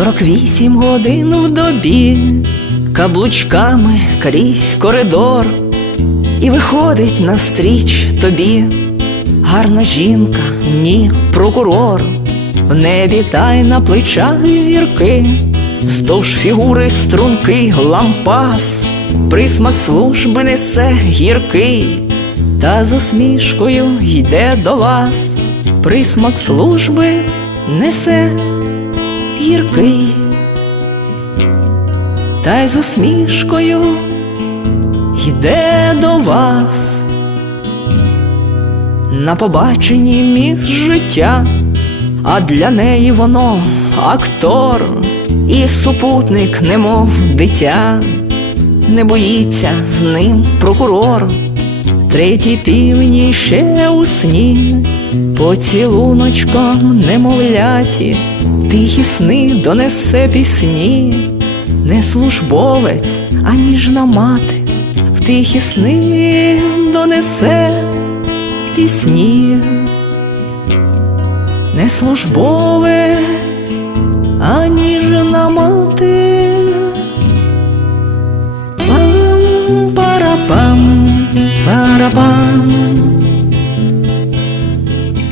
Сорок вісім годин в добі, каблучками крізь коридор, і виходить навстріч тобі. Гарна жінка, ні, прокурор, в небі та й на плечах зірки, здовж фігури стрункий лампас, присмак служби несе гіркий, та з усмішкою йде до вас, присмак служби несе гіркий, та й з усмішкою йде до вас. На побаченні міс життя, а для неї воно актор і супутник, немов дитя, не боїться з ним прокурор, третій півні ще у сні, поцілуночком немовляті, тихі сни донесе пісні, не службовець, а ніжна мати, в тихі сни донесе пісні, не службовець, а ніжна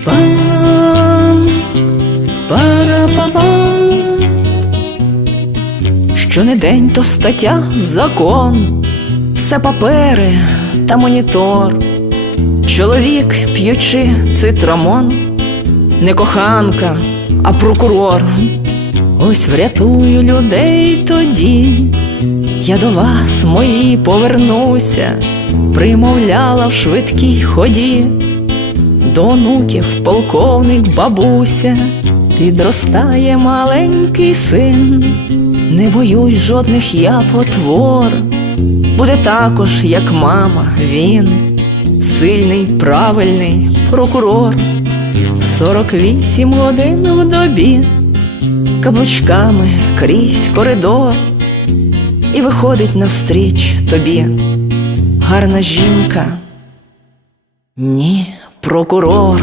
Пам, парапапам. Що не день, то стаття закон, все папери та монітор. Чоловік, п'ючи цитрамон, не коханка, а прокурор. Ось врятую людей тоді. Я до вас, мої, повернуся, примовляла в швидкій ході. До онуків полковник бабуся, підростає маленький син. Не боюсь жодних я потвор, буде також, як мама, він. Сильний, правильний прокурор, сорок вісім годин в добі, каблучками крізь коридор, і виходить навстріч тобі. Гарна жінка. Ні, прокурор.